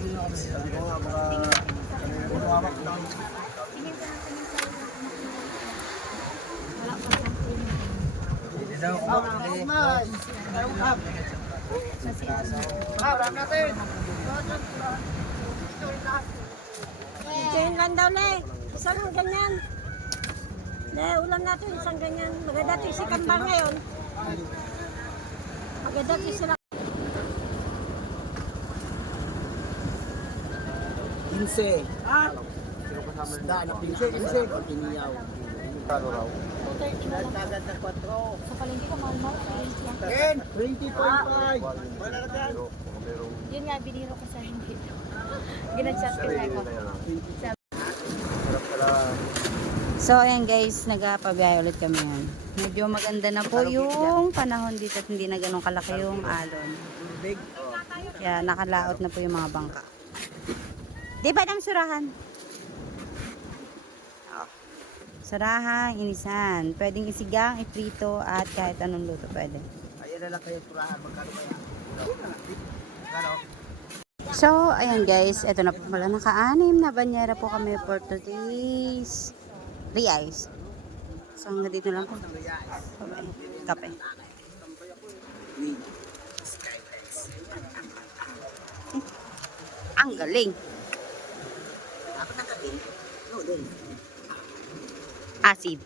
Sabi ko nga, baka umawak lang. Hindi daw kumakali. Ulam natin. Ganyan lang daw, Le. Isang ganyan. Le, ulam natin isang ganyan. Maganda ito si Kambal ngayon. Maganda ito sila. 15. Isda na 15. Pagkiniyaw. Kano raw? Tagad na 4. Sa palengke ka, mahal-mahal. 20.5. Wala na dyan. Yun nga, biniro ko sa hindi. Ginachat ko sa ako. So ayan guys, nagpapabiyahe ulit kami yan. Medyo maganda na po yung panahon dito at hindi na ganun kalaki yung alon. Kaya nakalaot na po yung mga bangka. Di ba nang surahan? Surahan, inisan. Pwedeng isigang, iprito at kahit anong luto pwede. Ayan na lang kayo turahan. Magkano kaya? Ano? So, ayan guys, eto na po pala, naka-anim na banyera po kami for today's reais. So, hanggang dito lang po. Bye-bye. Kape. Ang galing. Acid.